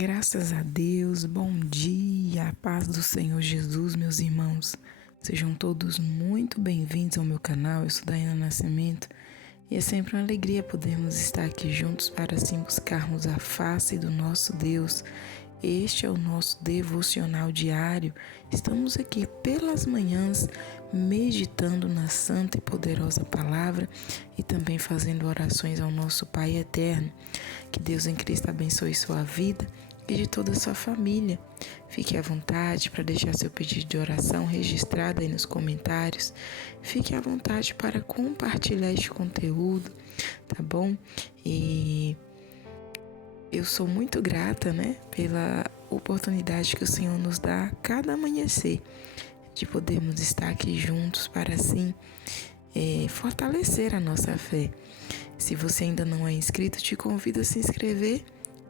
Graças a Deus, bom dia, a paz do Senhor Jesus, meus irmãos. Sejam todos muito bem-vindos ao meu canal. Eu sou Daiana Nascimento e é sempre uma alegria podermos estar aqui juntos para assim buscarmos a face do nosso Deus. Este é o nosso devocional diário. Estamos aqui pelas manhãs meditando na santa e poderosa palavra e também fazendo orações ao nosso Pai eterno. Que Deus em Cristo abençoe sua vida e de toda a sua família. Fique à vontade para deixar seu pedido de oração registrado aí nos comentários. Fique à vontade para compartilhar este conteúdo, tá bom? E eu sou muito grata, pela oportunidade que o Senhor nos dá a cada amanhecer, de podermos estar aqui juntos para assim fortalecer a nossa fé. Se você ainda não é inscrito, te convido a se inscrever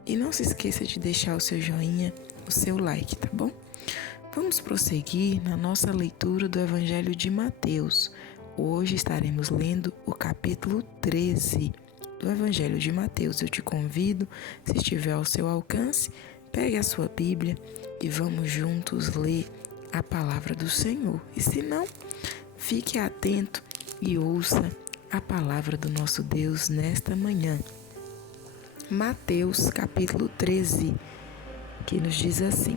e não se esqueça de deixar o seu joinha, o seu like, tá bom? Vamos prosseguir na nossa leitura do Evangelho de Mateus. Hoje estaremos lendo o capítulo 13 do Evangelho de Mateus. Eu te convido, se estiver ao seu alcance, pegue a sua Bíblia e vamos juntos ler a palavra do Senhor. E se não, fique atento e ouça a palavra do nosso Deus nesta manhã. Mateus capítulo 13, que nos diz assim: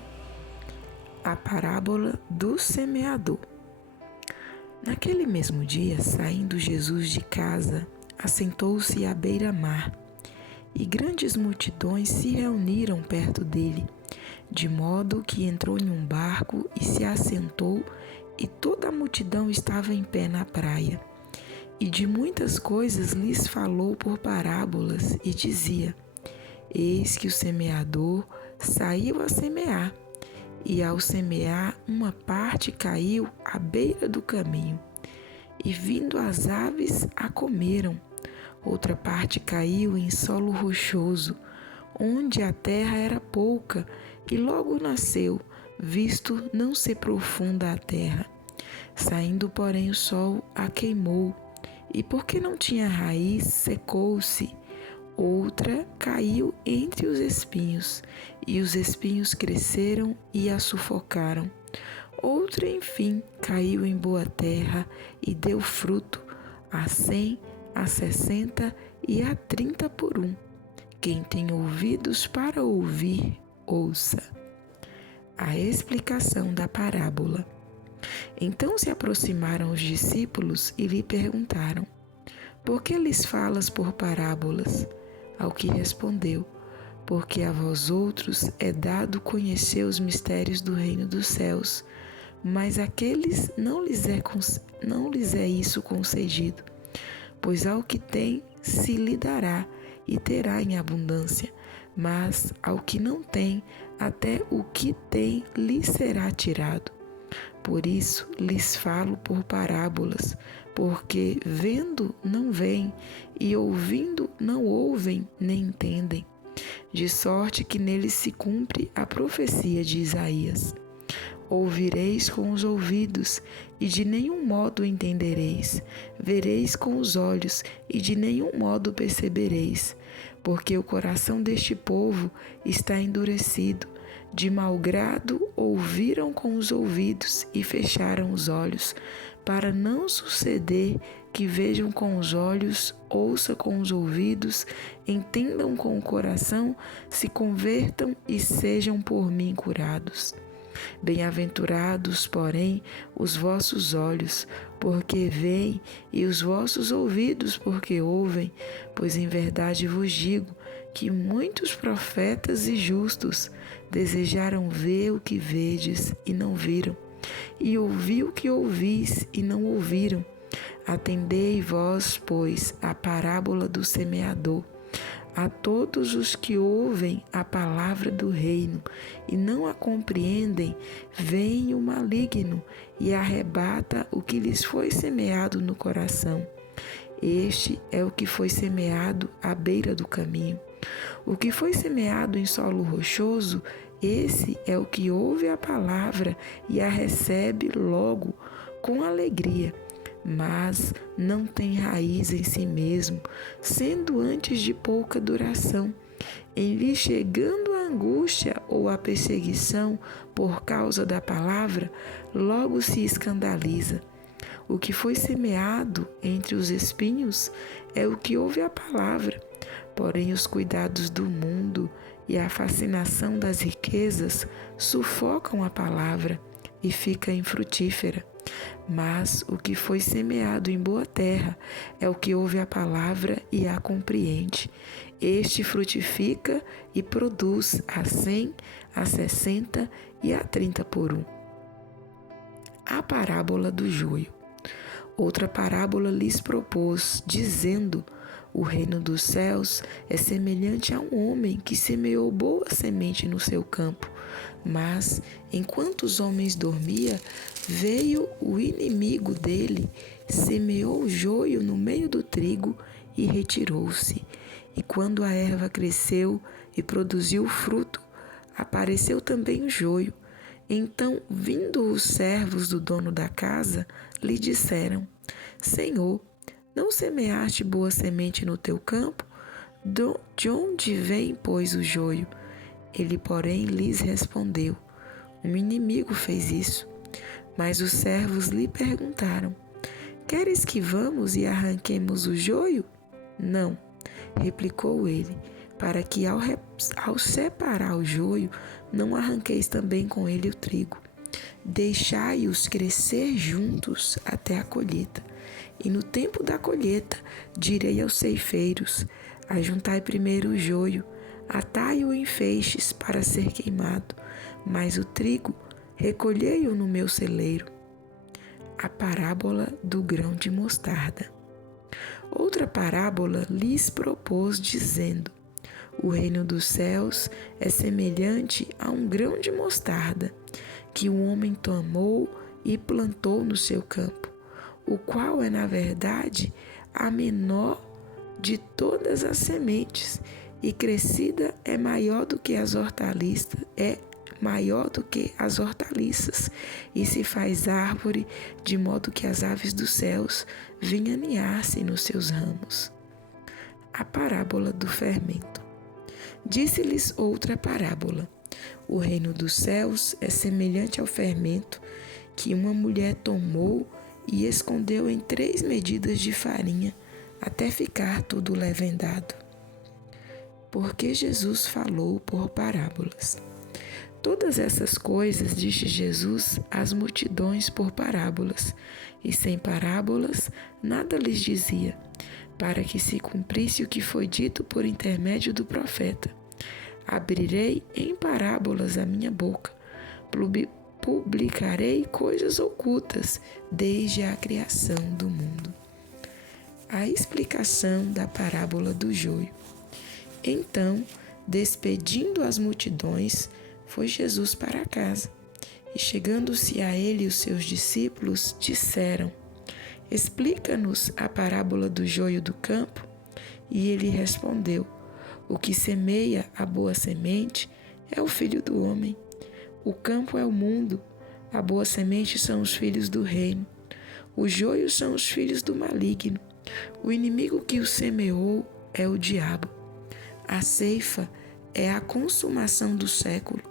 a parábola do semeador. Naquele mesmo dia, saindo Jesus de casa, assentou-se à beira-mar, e grandes multidões se reuniram perto dele, de modo que entrou em um barco e se assentou, e toda a multidão estava em pé na praia. E de muitas coisas lhes falou por parábolas, e dizia: eis que o semeador saiu a semear, e ao semear uma parte caiu à beira do caminho, e vindo as aves a comeram. Outra parte caiu em solo rochoso, onde a terra era pouca, e logo nasceu, visto não ser profunda a terra. Saindo, porém, o sol a queimou, e porque não tinha raiz, secou-se. Outra caiu entre os espinhos, e os espinhos cresceram e a sufocaram. Outra, enfim, caiu em boa terra e deu fruto, a 100, a 60 e a 30 por um. Quem tem ouvidos para ouvir, ouça. A explicação da parábola. Então se aproximaram os discípulos e lhe perguntaram: por que lhes falas por parábolas? Ao que respondeu: porque a vós outros é dado conhecer os mistérios do reino dos céus, mas àqueles não lhes é isso concedido. Pois ao que tem se lhe dará e terá em abundância, mas ao que não tem, até o que tem lhe será tirado. Por isso lhes falo por parábolas, porque vendo não veem, e ouvindo não ouvem nem entendem. De sorte que neles se cumpre a profecia de Isaías: ouvireis com os ouvidos, e de nenhum modo entendereis. Vereis com os olhos, e de nenhum modo percebereis. Porque o coração deste povo está endurecido. De mau grado ouviram com os ouvidos e fecharam os olhos, para não suceder que vejam com os olhos, ouçam com os ouvidos, entendam com o coração, se convertam e sejam por mim curados. Bem-aventurados, porém, os vossos olhos, porque veem, e os vossos ouvidos, porque ouvem, pois em verdade vos digo que muitos profetas e justos desejaram ver o que vedes e não viram, e ouvir o que ouvis e não ouviram. Atendei vós, pois, a parábola do semeador. A todos os que ouvem a palavra do reino e não a compreendem, vem o maligno e arrebata o que lhes foi semeado no coração. Este é o que foi semeado à beira do caminho. O que foi semeado em solo rochoso, esse é o que ouve a palavra e a recebe logo com alegria, mas não tem raiz em si mesmo, sendo antes de pouca duração. Em lhe chegando a angústia ou a perseguição por causa da palavra, logo se escandaliza. O que foi semeado entre os espinhos é o que ouve a palavra. Porém, os cuidados do mundo e a fascinação das riquezas sufocam a palavra e fica infrutífera. Mas o que foi semeado em boa terra é o que ouve a palavra e a compreende. Este frutifica e produz a 100, a 60 e a 30 por um. A parábola do joio. Outra parábola lhes propôs, dizendo: o reino dos céus é semelhante a um homem que semeou boa semente no seu campo. Mas, enquanto os homens dormiam, veio o inimigo dele, semeou o joio no meio do trigo e retirou-se. E quando a erva cresceu e produziu fruto, apareceu também o joio. Então, vindo os servos do dono da casa, lhe disseram: Senhor, não semeaste boa semente no teu campo? De onde vem, pois, o joio? Ele, porém, lhes respondeu: um inimigo fez isso. Mas os servos lhe perguntaram: queres que vamos e arranquemos o joio? Não, replicou ele, para que ao separar o joio, não arranqueis também com ele o trigo. Deixai-os crescer juntos até a colheita. E no tempo da colheita, direi aos ceifeiros: ajuntai primeiro o joio, atai-o em feixes para ser queimado, mas o trigo recolhei-o no meu celeiro. A parábola do grão de mostarda. Outra parábola lhes propôs, dizendo: o reino dos céus é semelhante a um grão de mostarda, que um homem tomou e plantou no seu campo, o qual é, na verdade, a menor de todas as sementes, e crescida é maior do que as hortaliças, e se faz árvore, de modo que as aves dos céus venham aninhar-se nos seus ramos. A parábola do fermento. Disse-lhes outra parábola: o reino dos céus é semelhante ao fermento que uma mulher tomou e escondeu em 3 medidas de farinha, até ficar tudo levedado. Porque Jesus falou por parábolas. Todas essas coisas disse Jesus às multidões por parábolas, e sem parábolas nada lhes dizia, para que se cumprisse o que foi dito por intermédio do profeta: abrirei em parábolas a minha boca, publicarei coisas ocultas desde a criação do mundo. A explicação da parábola do joio. Então, despedindo as multidões, foi Jesus para casa. E chegando-se a ele os seus discípulos, disseram: explica-nos a parábola do joio do campo. E ele respondeu: o que semeia a boa semente é o Filho do homem. O campo é o mundo, a boa semente são os filhos do reino. O joio são os filhos do maligno. O inimigo que o semeou é o diabo. A ceifa é a consumação do século,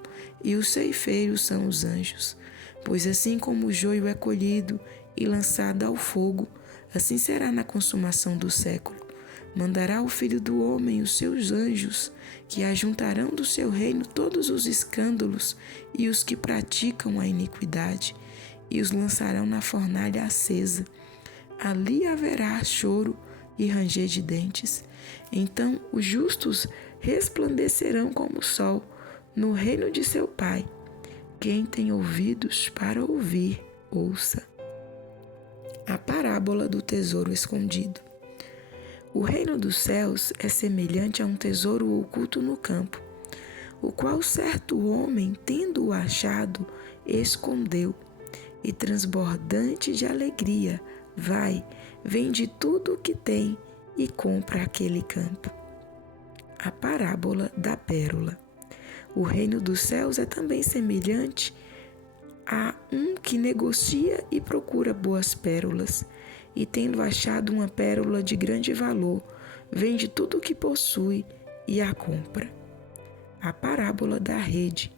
e os ceifeiros são os anjos. Pois assim como o joio é colhido e lançado ao fogo, assim será na consumação do século. Mandará o Filho do homem os seus anjos, que ajuntarão do seu reino todos os escândalos e os que praticam a iniquidade, e os lançarão na fornalha acesa. Ali haverá choro e ranger de dentes. Então os justos resplandecerão como o sol no reino de seu Pai. Quem tem ouvidos para ouvir, ouça. A parábola do tesouro escondido. O reino dos céus é semelhante a um tesouro oculto no campo, o qual certo homem, tendo-o achado, escondeu, e transbordante de alegria, vende tudo o que tem e compra aquele campo. A parábola da pérola. O reino dos céus é também semelhante a um que negocia e procura boas pérolas, e tendo achado uma pérola de grande valor, vende tudo o que possui e a compra. a parábola da rede.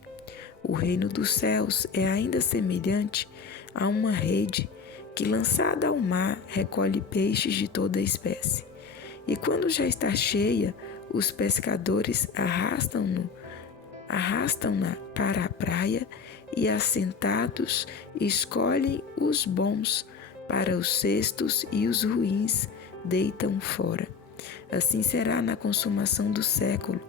O reino dos céus é ainda semelhante a uma rede que, lançada ao mar, recolhe peixes de toda espécie. E quando já está cheia, os pescadores arrastam-na para a praia e, assentados, escolhem os bons para os cestos e os ruins deitam fora. Assim será na consumação do século.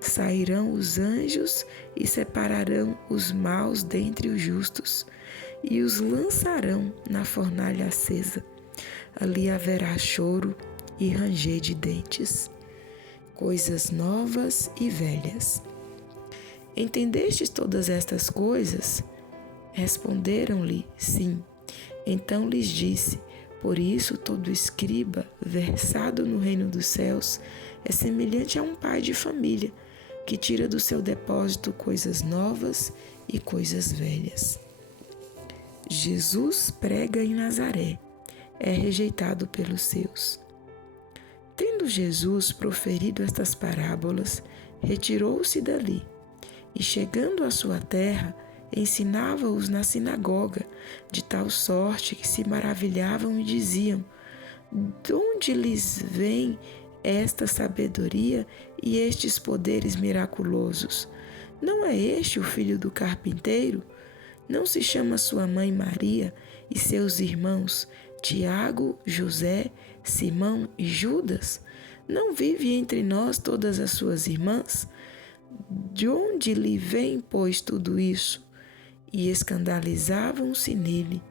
Sairão os anjos e separarão os maus dentre os justos, e os lançarão na fornalha acesa. Ali haverá choro e ranger de dentes. Coisas novas e velhas. Entendestes todas estas coisas? Responderam-lhe, sim. Então lhes disse: por isso todo escriba versado no reino dos céus é semelhante a um pai de família, que tira do seu depósito coisas novas e coisas velhas. Jesus prega em Nazaré, é rejeitado pelos seus. Tendo Jesus proferido estas parábolas, retirou-se dali, e chegando à sua terra, ensinava-os na sinagoga, de tal sorte que se maravilhavam e diziam: de onde lhes vem esta sabedoria e estes poderes miraculosos? Não é este o filho do carpinteiro? Não se chama sua mãe Maria e seus irmãos Tiago, José, Simão e Judas? Não vive entre nós todas as suas irmãs? De onde lhe vem, pois, tudo isso? E escandalizavam-se nele.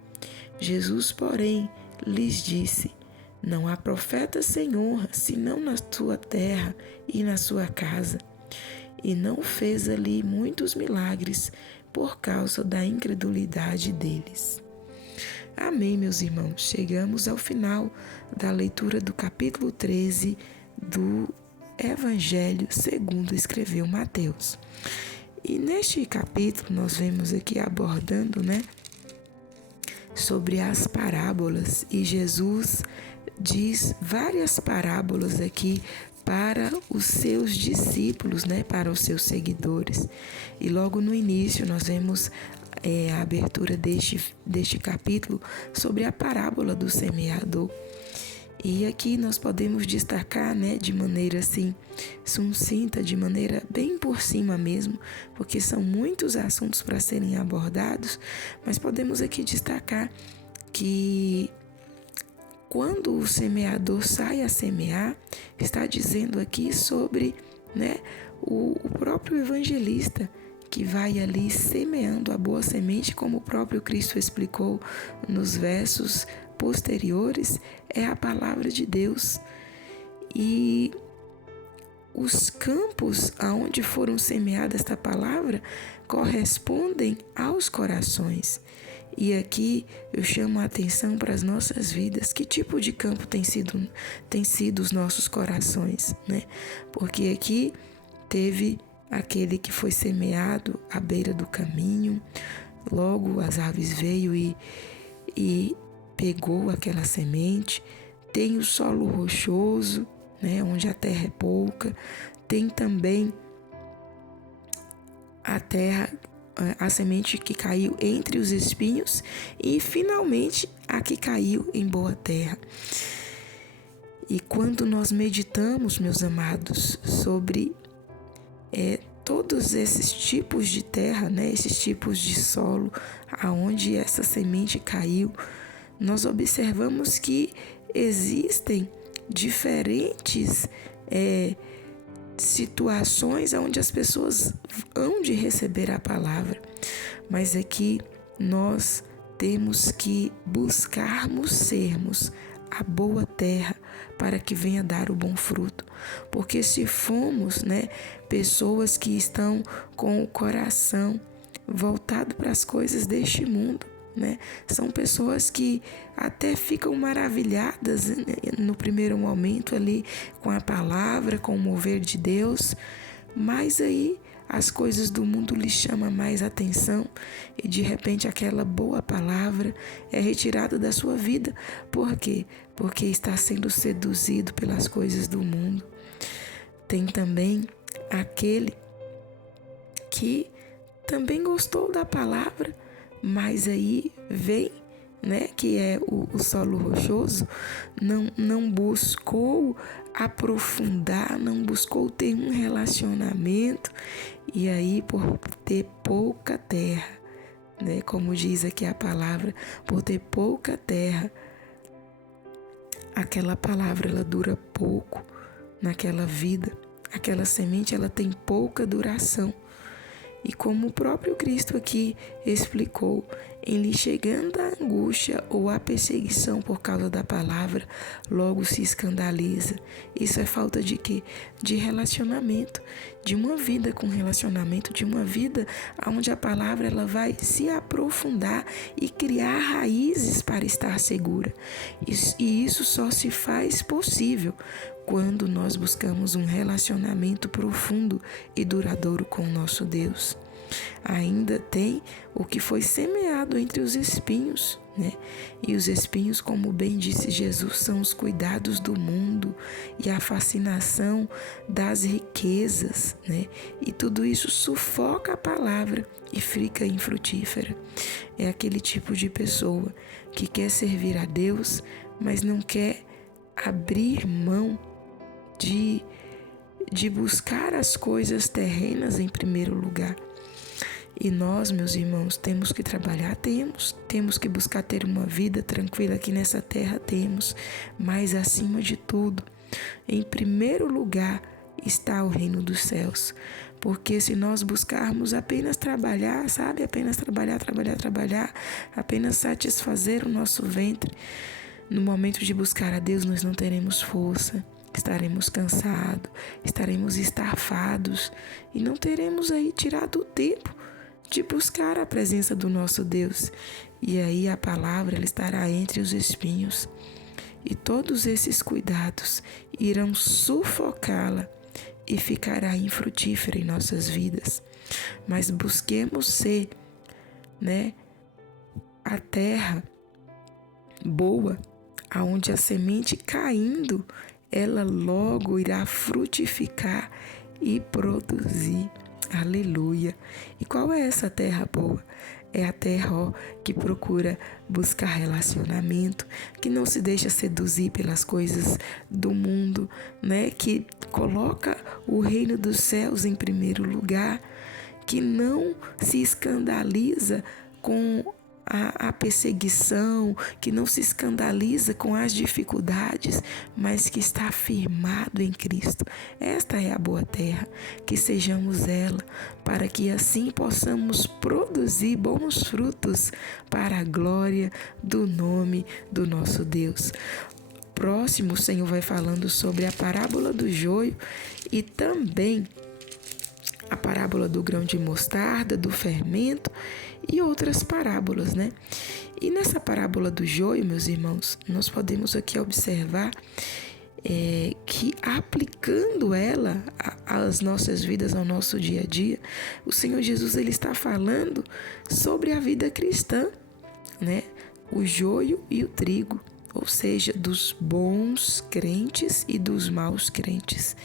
Jesus, porém, lhes disse: não há profeta sem honra, senão na sua terra e na sua casa. E não fez ali muitos milagres por causa da incredulidade deles. Amém, meus irmãos. Chegamos ao final da leitura do capítulo 13 do Evangelho segundo escreveu Mateus. E neste capítulo nós vemos aqui abordando, sobre as parábolas, e Jesus diz várias parábolas aqui para os seus discípulos, para os seus seguidores. E logo no início nós vemos a abertura deste capítulo sobre a parábola do semeador. E aqui nós podemos destacar, de maneira assim, sucinta, de maneira bem por cima mesmo, porque são muitos assuntos para serem abordados, mas podemos aqui destacar que quando o semeador sai a semear, está dizendo aqui sobre, o próprio evangelista, que vai ali semeando a boa semente, como o próprio Cristo explicou nos versos posteriores, é a palavra de Deus. E os campos aonde foram semeadas esta palavra correspondem aos corações. E aqui eu chamo a atenção para as nossas vidas. Que tipo de campo tem sido os nossos corações, Porque aqui teve aquele que foi semeado à beira do caminho, logo as aves veio e pegou aquela semente. Tem o solo rochoso, onde a terra é pouca. Tem também a semente que caiu entre os espinhos e, finalmente, a que caiu em boa terra. E quando nós meditamos, meus amados, sobre todos esses tipos de terra, esses tipos de solo, aonde essa semente caiu, nós observamos que existem diferentes situações onde as pessoas hão de receber a palavra, mas aqui nós temos que buscarmos sermos a boa terra para que venha dar o bom fruto, porque se formos, pessoas que estão com o coração voltado para as coisas deste mundo, são pessoas que até ficam maravilhadas no primeiro momento ali com a palavra, com o mover de Deus, mas aí as coisas do mundo lhes chamam mais atenção e de repente aquela boa palavra é retirada da sua vida. Por quê? Porque está sendo seduzido pelas coisas do mundo. Tem também aquele que também gostou da palavra, mas aí vem, né, que é o solo rochoso, não buscou aprofundar, não buscou ter um relacionamento, e aí por ter pouca terra, né, como diz aqui a palavra, por ter pouca terra, aquela palavra ela dura pouco naquela vida, aquela semente ela tem pouca duração. E como o próprio Cristo aqui explicou, em lhe chegando a angústia ou a perseguição por causa da palavra, logo se escandaliza. Isso é falta de quê? De relacionamento, de uma vida com relacionamento, de uma vida onde a palavra ela vai se aprofundar e criar raízes para estar segura. E isso só se faz possível quando nós buscamos um relacionamento profundo e duradouro com o nosso Deus. Ainda tem o que foi semeado entre os espinhos, né? E os espinhos, como bem disse Jesus, são os cuidados do mundo e a fascinação das riquezas, né? E tudo isso sufoca a palavra e fica infrutífera. É aquele tipo de pessoa que quer servir a Deus, mas não quer abrir mão de buscar as coisas terrenas em primeiro lugar. E nós, meus irmãos, temos que trabalhar? Temos que buscar ter uma vida tranquila aqui nessa terra? Temos. Mas acima de tudo, em primeiro lugar está o reino dos céus. Porque se nós buscarmos apenas trabalhar, sabe? Apenas trabalhar, apenas satisfazer o nosso ventre, no momento de buscar a Deus nós não teremos força. Estaremos cansados, estaremos estafados e não teremos aí tirado o tempo de buscar a presença do nosso Deus. E aí a palavra ela estará entre os espinhos e todos esses cuidados irão sufocá-la e ficará infrutífera em nossas vidas. Mas busquemos ser, né, a terra boa, aonde a semente caindo ela logo irá frutificar e produzir. Aleluia! E qual é essa terra boa? É a terra que procura buscar relacionamento, que não se deixa seduzir pelas coisas do mundo, né? Que coloca o reino dos céus em primeiro lugar, que não se escandaliza com a perseguição, que não se escandaliza com as dificuldades, mas que está firmado em Cristo. Esta é a boa terra, que sejamos ela, para que assim possamos produzir bons frutos para a glória do nome do nosso Deus. Próximo, o Senhor vai falando sobre a parábola do joio e também a parábola do grão de mostarda, do fermento e outras parábolas, né? E nessa parábola do joio, meus irmãos, nós podemos aqui observar que aplicando ela às nossas vidas, ao nosso dia a dia, o Senhor Jesus ele está falando sobre a vida cristã, né? O joio e o trigo, ou seja, dos bons crentes e dos maus crentes.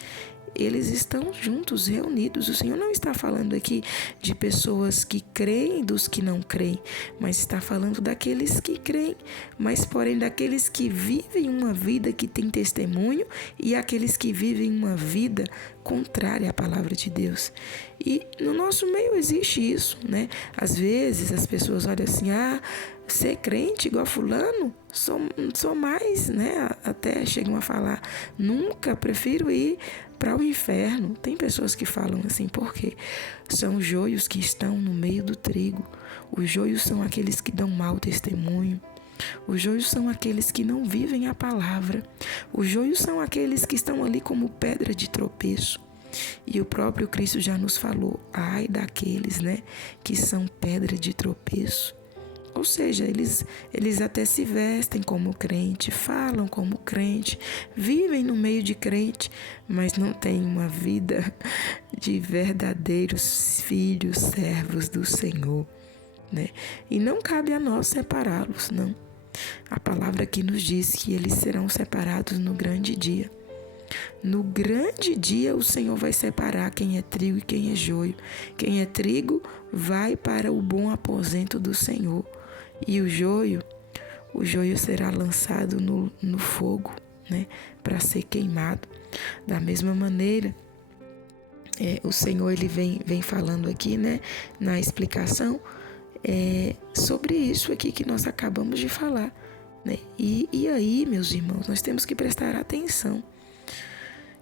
Eles estão juntos, reunidos. O Senhor não está falando aqui de pessoas que creem e dos que não creem, mas está falando daqueles que creem, mas porém daqueles que vivem uma vida que tem testemunho e aqueles que vivem uma vida contrária à palavra de Deus. E no nosso meio existe isso, né? Às vezes as pessoas olham assim, ser crente igual fulano, sou mais, né? Até chegam a falar, nunca, prefiro ir para o inferno. Tem pessoas que falam assim, por quê? São joios que estão no meio do trigo. Os joios são aqueles que dão mau testemunho. Os joios são aqueles que não vivem a palavra. Os joios são aqueles que estão ali como pedra de tropeço. E o próprio Cristo já nos falou, ai daqueles, né, que são pedra de tropeço. Ou seja, eles até se vestem como crente, falam como crente, vivem no meio de crente, mas não têm uma vida de verdadeiros filhos, servos do Senhor, né? E não cabe a nós separá-los, não. A palavra aqui nos diz que eles serão separados no grande dia. No grande dia o Senhor vai separar quem é trigo e quem é joio. Quem é trigo vai para o bom aposento do Senhor. E o joio será lançado no fogo, né, para ser queimado. Da mesma maneira, o Senhor ele vem falando aqui, né, na explicação, sobre isso aqui que nós acabamos de falar, né? E aí, meus irmãos, nós temos que prestar atenção.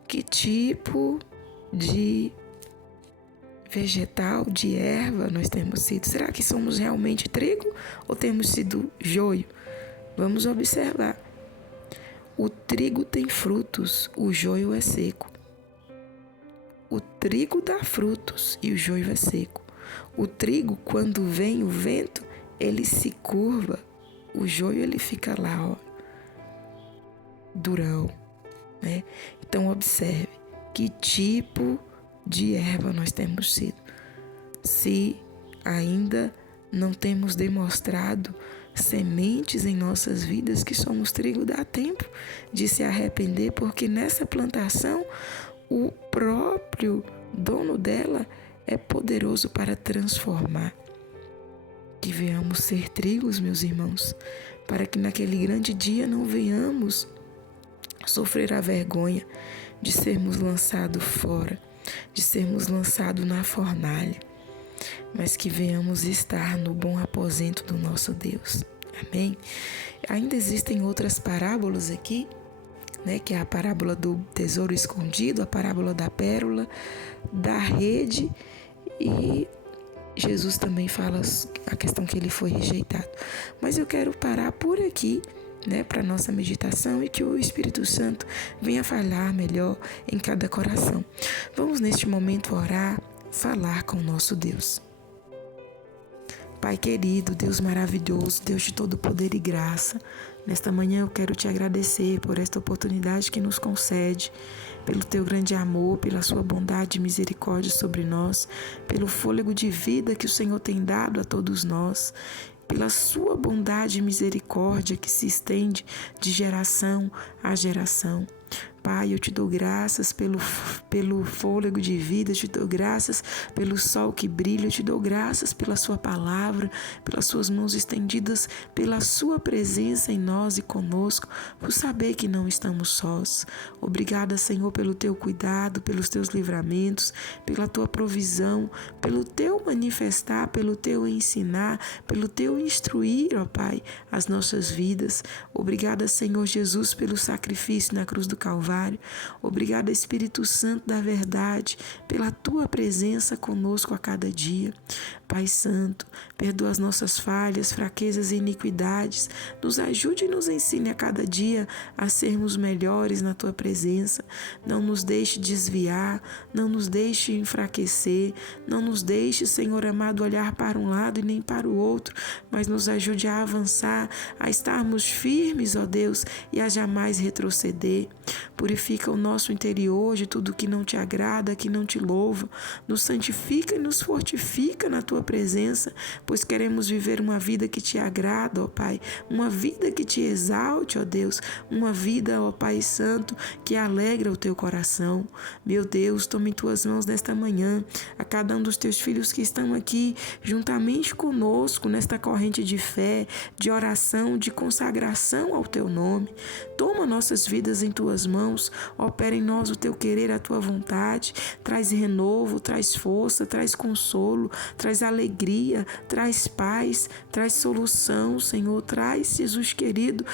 Que tipo de vegetal, de erva nós temos sido? Será que somos realmente trigo ou temos sido joio? Vamos observar. O trigo tem frutos, o joio é seco. O trigo dá frutos e o joio é seco. O trigo, quando vem o vento, ele se curva. O joio, ele fica lá, ó, durão, né? Então, observe que tipo de erva nós temos sido. Se ainda não temos demonstrado sementes em nossas vidas que somos trigo, dá tempo de se arrepender, porque nessa plantação o próprio dono dela é poderoso para transformar. Que venhamos ser trigos, meus irmãos, para que naquele grande dia não venhamos sofrer a vergonha de sermos lançados fora, de sermos lançados na fornalha, mas que venhamos estar no bom aposento do nosso Deus. Amém? Ainda existem outras parábolas aqui, né, que é a parábola do tesouro escondido, a parábola da pérola, da rede, e Jesus também fala a questão que ele foi rejeitado. Mas eu quero parar por aqui, né, para nossa meditação, e que o Espírito Santo venha falar melhor em cada coração. Vamos neste momento orar, falar com o nosso Deus. Pai querido, Deus maravilhoso, Deus de todo poder e graça, nesta manhã eu quero te agradecer por esta oportunidade que nos concede, pelo teu grande amor, pela sua bondade e misericórdia sobre nós, pelo fôlego de vida que o Senhor tem dado a todos nós, pela sua bondade e misericórdia que se estende de geração a geração. Pai, eu te dou graças pelo fôlego de vida, eu te dou graças pelo sol que brilha, eu te dou graças pela sua palavra, pelas suas mãos estendidas, pela sua presença em nós e conosco, por saber que não estamos sós. Obrigada, Senhor, pelo teu cuidado, pelos teus livramentos, pela tua provisão, pelo teu manifestar, pelo teu ensinar, pelo teu instruir, ó Pai, as nossas vidas. Obrigada, Senhor Jesus, pelo sacrifício na cruz do Calvário. Obrigada, Espírito Santo da verdade, pela tua presença conosco a cada dia. Pai Santo, perdoa as nossas falhas, fraquezas e iniquidades. Nos ajude e nos ensine a cada dia a sermos melhores na tua presença. Não nos deixe desviar, não nos deixe enfraquecer, não nos deixe, Senhor amado, olhar para um lado e nem para o outro, mas nos ajude a avançar, a estarmos firmes, ó Deus, e a jamais retroceder. Purifica o nosso interior de tudo que não te agrada, que não te louva. Nos santifica e nos fortifica na tua presença, pois queremos viver uma vida que te agrada, ó Pai, uma vida que te exalte, ó Deus, uma vida, ó Pai Santo, que alegra o teu coração. Meu Deus, tome em tuas mãos nesta manhã a cada um dos teus filhos que estão aqui juntamente conosco nesta corrente de fé, de oração, de consagração ao teu nome. Toma nossas vidas em tuas mãos, opera em nós o teu querer, a tua vontade, traz renovo, traz força, traz consolo, traz alegria, traz paz, traz solução, Senhor, traz, Jesus querido,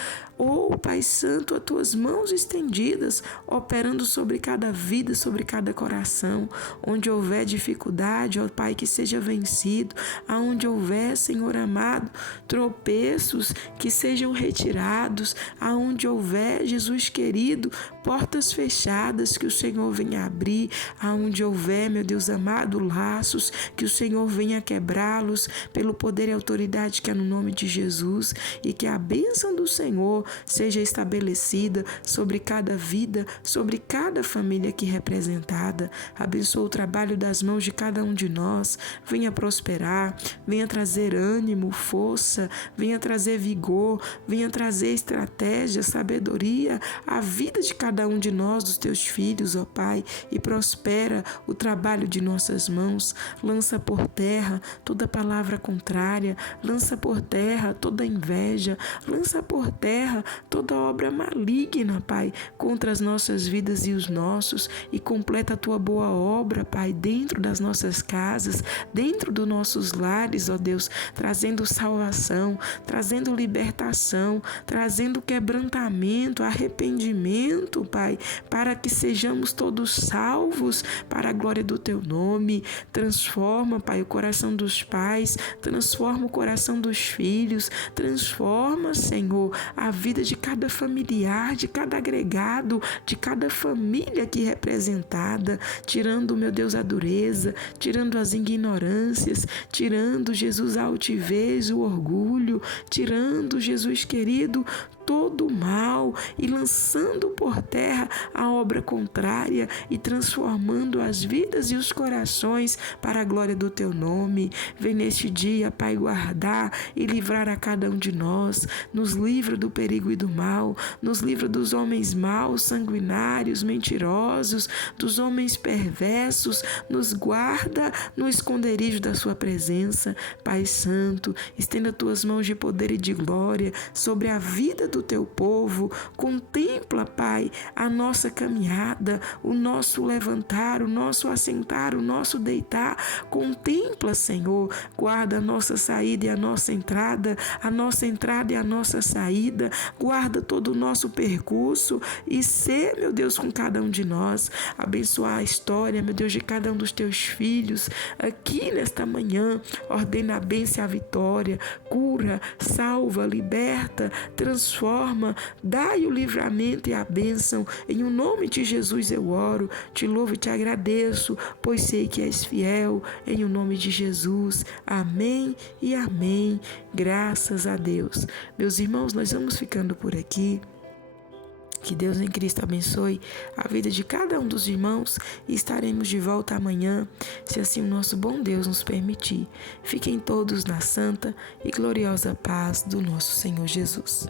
Pai Santo, as tuas mãos estendidas, operando sobre cada vida, sobre cada coração, onde houver dificuldade, ó Pai, que seja vencido, aonde houver, Senhor amado, tropeços, que sejam retirados, aonde houver, Jesus querido, portas fechadas, que o Senhor venha abrir, aonde houver, meu Deus amado, laços, que o Senhor venha quebrá-los, pelo poder e autoridade que é no nome de Jesus, e que a bênção do Senhor seja estabelecida sobre cada vida, sobre cada família aqui representada. Abençoa o trabalho das mãos de cada um de nós, venha prosperar, venha trazer ânimo, força, venha trazer vigor, venha trazer estratégia, sabedoria à vida de cada cada um de nós, dos teus filhos, ó Pai, e prospera o trabalho de nossas mãos. Lança por terra toda palavra contrária, lança por terra toda inveja, lança por terra toda obra maligna, Pai, contra as nossas vidas e os nossos, e completa a tua boa obra, Pai, dentro das nossas casas, dentro dos nossos lares, ó Deus, trazendo salvação, trazendo libertação, trazendo quebrantamento, arrependimento, Pai, para que sejamos todos salvos para a glória do teu nome. Transforma, Pai, o coração dos pais, transforma o coração dos filhos, transforma, Senhor, a vida de cada familiar, de cada agregado, de cada família aqui representada, tirando, meu Deus, a dureza, tirando as ignorâncias, tirando, Jesus, a altivez, o orgulho, tirando, Jesus querido, todo o mal e lançando por terra a obra contrária e transformando as vidas e os corações para a glória do teu nome. Vem neste dia, Pai, guardar e livrar a cada um de nós, nos livra do perigo e do mal, nos livra dos homens maus, sanguinários, mentirosos, dos homens perversos, nos guarda no esconderijo da sua presença. Pai Santo, estenda tuas mãos de poder e de glória sobre a vida do teu povo. Contempla, Pai, a nossa caminhada, o nosso levantar, o nosso assentar, o nosso deitar. Contempla, Senhor, guarda a nossa saída e a nossa entrada e a nossa saída. Guarda todo o nosso percurso e ser, meu Deus, com cada um de nós. Abençoar a história, meu Deus, de cada um dos teus filhos aqui nesta manhã. Ordena a bênção e a vitória. Cura, salva, liberta, transforma, dai o livramento e a bênção. Em o nome de Jesus eu oro, te louvo e te agradeço, pois sei que és fiel. Em o nome de Jesus, amém e amém. Graças a Deus. Meus irmãos, nós vamos ficando por aqui. Que Deus em Cristo abençoe a vida de cada um dos irmãos e estaremos de volta amanhã, se assim o nosso bom Deus nos permitir. Fiquem todos na santa e gloriosa paz do nosso Senhor Jesus.